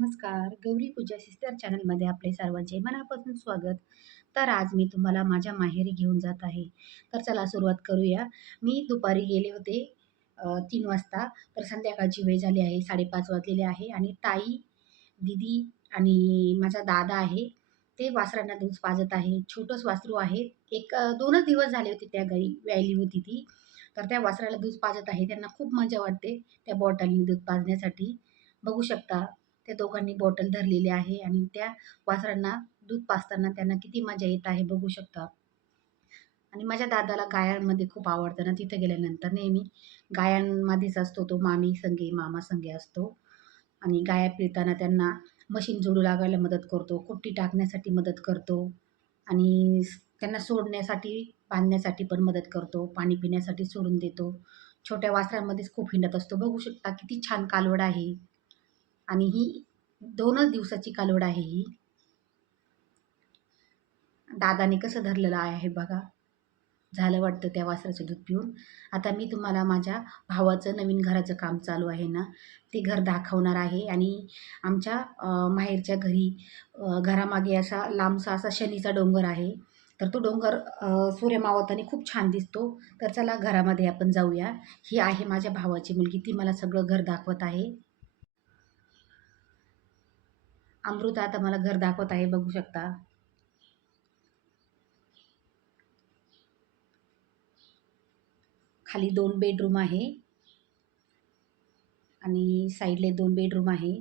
नमस्कार. गौरी पूजा सिस्टर चॅनलमध्ये आपले सर्वांचे मनापासून स्वागत. तर आज मी तुम्हाला माझ्या माहेरी घेऊन जात आहे. तर चला सुरुवात करूया. मी दुपारी गेले होते तीन वाजता. तर संध्याकाळची वेळ झाली आहे साडेपाच वाजलेले आहे आणि ताई दिदी आणि माझा दादा आहे. ते वासरांना दूध पाजत आहे. छोटंच वासरू आहे. एक दोनच दिवस झाले होते त्या गाई व्यायली होती ती. तर त्या वासराला दूध पाजत आहे. त्यांना खूप मजा वाटते त्या बॉटलनी दूध पाजण्यासाठी. बघू शकता त्या दोघांनी बॉटल धरलेली आहे आणि त्या वासरांना दूध पाजताना त्यांना किती मजा येत आहे बघू शकता. आणि माझ्या दादाला गायांमध्ये खूप आवडतं ना तिथे गेल्यानंतर नेहमी गायांमध्येच असतो तो मामी संगे मामा संगे असतो. आणि गाया पिळताना त्यांना मशीन जोडू लागायला मदत करतो कुट्टी टाकण्यासाठी मदत करतो. आणि त्यांना सोडण्यासाठी बांधण्यासाठी पण मदत करतो पाणी पिण्यासाठी सोडून देतो. छोट्या वासरांमध्येच खूप हिंडत असतो. बघू शकता किती छान कालवड आहे. आणि ही दोनच दिवसाची कालवड आहे ही. दादाने कसं धरलेलं आहे बघा. झालं वाटतं त्या वासराचं दूध पिऊन. आता मी तुम्हाला माझ्या भावाचं नवीन घराचं काम चालू आहे ना ते घर दाखवणार आहे. आणि आमच्या माहेरच्या घरी घरामागे असा लांबसा असा शनीचा डोंगर आहे. तर तो डोंगर सूर्य मावताना खूप छान दिसतो. तर चला घरामध्ये आपण जाऊया. ही आहे माझ्या भावाची मुलगी. ती मला सगळं घर दाखवत आहे. अमृता आता मला घर दाखवत आहे बघू शकता. खाली दोन बेडरूम आहे. आणि साईडला दोन बेडरूम आहे.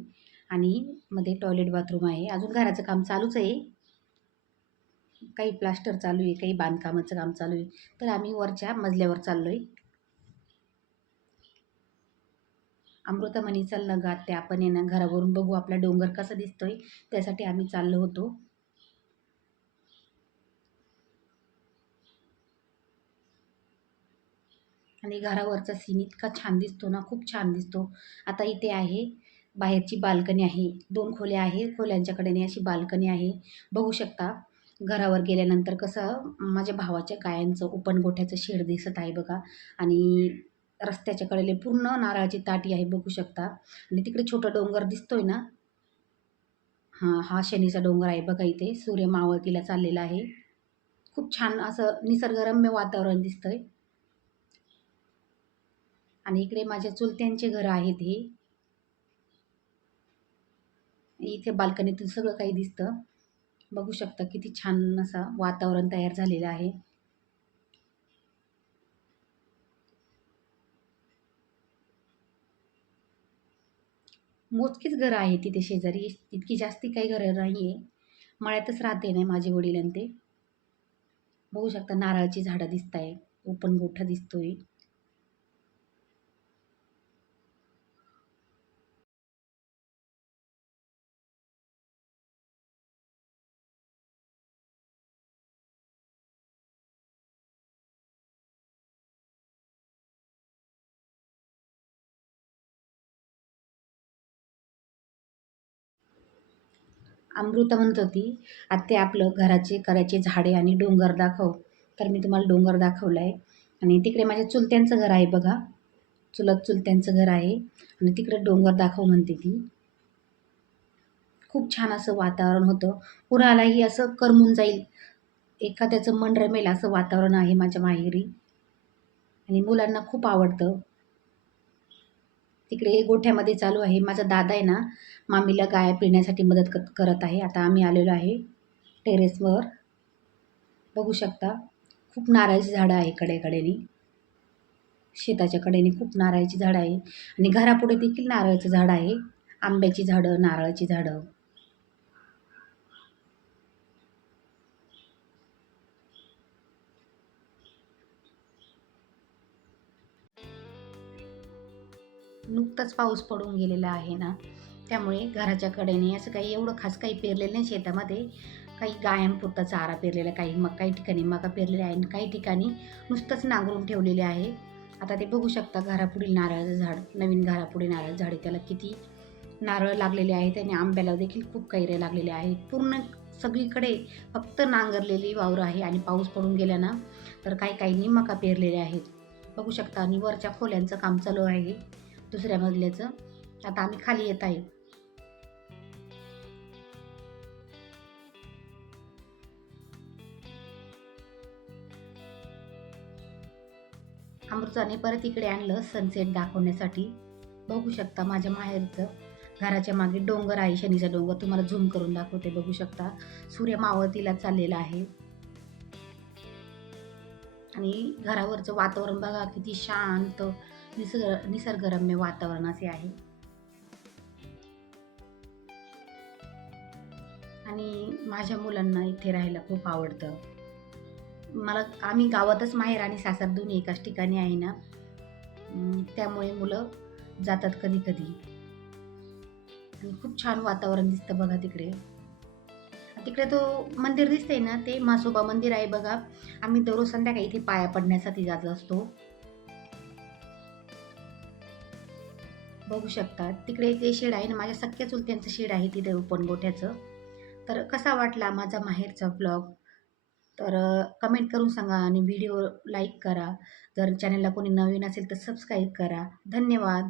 आणि मध्ये टॉयलेट बाथरूम आहे. अजून घराचं काम चालूच आहे. काही प्लास्टर चालू आहे काही बांधकामाचं काम चालू आहे. तर आम्ही वरच्या मजल्यावर चाललो आहे अमृतमणी म्हणे चल ना ते आपण आहे ना घरावरून बघू आपला डोंगर कसा दिसतोय त्यासाठी आम्ही चाललो होतो. आणि घरावरचा सीन इतका छान दिसतो ना खूप छान दिसतो. आता इथे आहे बाहेरची बाल्कनी आहे दोन खोल्या आहे खोल्यांच्याकडेने अशी बाल्कनी आहे. बघू शकता घरावर गेल्यानंतर कसं माझ्या भावाच्या गायांचं ओपन गोठ्याचं शेड दिसत आहे बघा. आणि रस्त्याच्या कडेला पूर्ण नारळाची ताटी आहे बघू शकता. आणि तिकडे छोटं डोंगर दिसतोय ना? हां हा शनीचा डोंगर आहे बघा इथे. सूर्य मावळतीला चाललेला आहे. खूप छान असं निसर्गरम्य वातावरण दिसतंय. आणि इकडे माझ्या चुलत्यांचे घर आहेत हे. इथे बाल्कनीतून सगळं काही दिसतं. बघू शकता किती छान असं वातावरण तयार झालेलं आहे. मोजकीच घरं आहेत तिथे शेजारी इतकी जास्ती काही घरं नाही आहे मळ्यातच राहते नाही माझे वडील आणि ते. बघू शकता नारळाची झाडं दिसत आहे ओपन गोठा दिसतोय. अमृता म्हणत होती. आत्ते आपलं घराचे करायचे झाडे आणि डोंगर दाखव. तर मी तुम्हाला डोंगर दाखवलं आहे आणि तिकडे माझ्या चुलत्यांचं घर आहे बघा. चुलत चुलत्यांचं घर आहे. आणि तिकडे डोंगर दाखव म्हणते ती. खूप छान असं वातावरण होतं. पुरालाही असं करमून जाईल. एखाद्याचं मन रमेल असं वातावरण आहे माझ्या माहेरी. आणि मुलांना खूप आवडतं. तिकडे गोठ्यामध्ये चालू आहे. माझा दादा आहे ना मामीला गाया पिण्यासाठी मदत क करत आहे. आता आम्ही आलेलो आहे टेरेसवर. बघू शकता खूप नारळाची झाडं आहे कडेकडेने. शेताच्या कडेने खूप नारळाची झाडं आहे. आणि घरापुढे देखील नारळाचं झाड आहे. आंब्याची झाडं नारळाची झाडं. नुकताच पाऊस पडून गेलेला आहे ना. त्यामुळे घराच्या कडेने असं काही एवढं खास काही पेरलेलं नाही शेतामध्ये. काही गायांपुरता चारा पेरलेला काही मग काही ठिकाणी मका पेरलेल्या आहे आणि काही ठिकाणी नुसतंच नांगरून ठेवलेले आहे. आता ते बघू शकता घरापुढील नारळाचं झाड नवीन घरापुढे नारळ झाड आहे. त्याला किती नारळ लागलेले आहेत आणि आंब्याला देखील खूप कैऱ्या लागलेल्या आहेत. पूर्ण सगळीकडे फक्त नांगरलेली वावर आहे आणि पाऊस पडून गेला ना तर काही काहींनी मका पेरलेल्या आहेत. बघू शकता आणि वरच्या खोल्यांचं काम चालू आहे. दुसऱ्या मजल्याचं. आता आम्ही खाली येत आहे. अमृताने परत इकडे आणलं सनसेट दाखवण्यासाठी. बघू शकता माझ्या माहेरचं घराच्या मागे डोंगर आहे शनीचा डोंगर. तुम्हाला झूम करून दाखवते बघू शकता. सूर्य मावळतीला चाललेला आहे. आणि घरावरचं वातावरण बघा किती शांत निसर्ग निसर्गरम्य वातावरण असे आहे. आणि माझ्या मुलांना इथे राहायला खूप आवडतं. मला आम्ही गावातच माहेर आणि सासर दोन्ही एकाच ठिकाणी आहे ना त्यामुळे मुलं जातात कधी कधी. आणि खूप छान वातावरण दिसतं बघा तिकडे. तिकडे तो मंदिर दिसतंय ना ते मासोबा मंदिर आहे बघा. आम्ही दररोज संध्याकाळी इथे पाया पडण्यासाठी जात असतो. बघू शकता. तिकडे जे शेड आहे ना माझ्या सख्या चुलत्यांचं शेड आहे तिथे उपनगोठ्याचं तर कसा वाटला माझा माहेरचा ब्लॉग तर कमेंट करून सांगा आणि व्हिडिओ लाईक करा. जर चॅनलला कोणी नवीन असेल तर सबस्क्राईब करा. धन्यवाद.